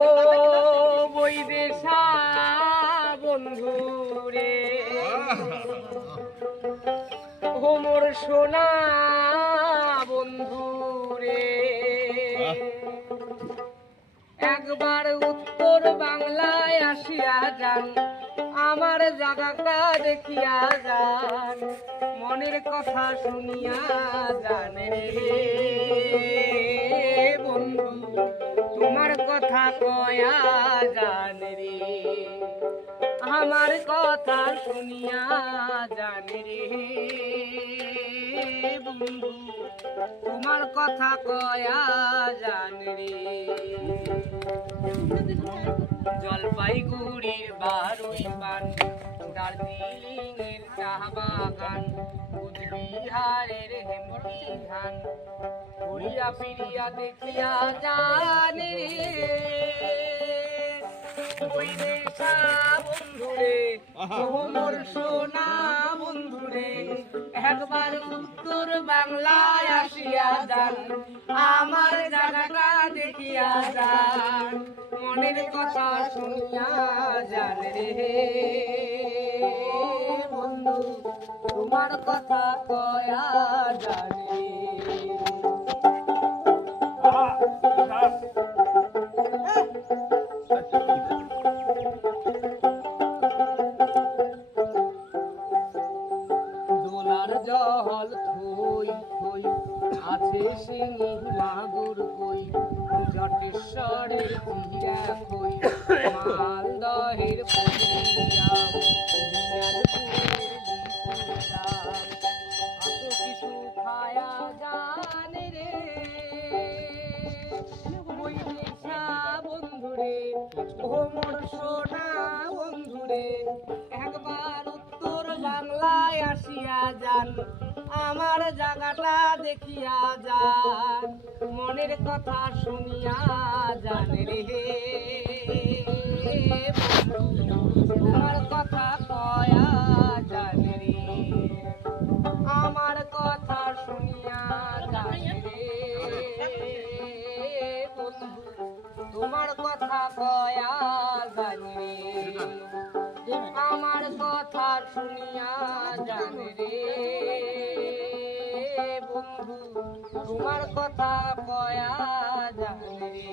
ও বৈদেশা বন্ধু রে ও মোর সোনা বন্ধু রে একবার উত্তর বাংলায় আসিয়া যান, আমার জায়গাটা দেখিয়া যান, মনের কথা শুনিয়া রে। কয়া জান রে। আমার কথা শুনিয়া জান বন্ধু, তোমার কথা কয়া জান রে। জলপাইগুড়ির বারুই পান দার্জিলিং এর চা বাগান কুচবিহারের ধান ঘুরিয়া ফিরিয়া দেখিয়া জানি ওই দেশা বন্ধুরে ও মোর সোনা বন্ধুরে একবার উত্তর বাংলায় আসিয়া যান আমার জায়গাটা দেখিয়া যান মনের কথা শুনিয়া যান রে। বন্ধু তোমার কথা কয়া জানে। দোলার জল থই থই, আছে সিংহি মাগুর কই জটেশ্বরের জিরা কই ও একবার উত্তর বাংলায় আসিয়া যান। আমার জায়গাটা দেখিয়া যান। মনের কথা শুনিয়া যান রে বন্ধু। আমার কথা কয়াল বাজরে আমার কথা শুনিয়া জানে রে বন্ধু তোমার কথা কয়া জানে রে।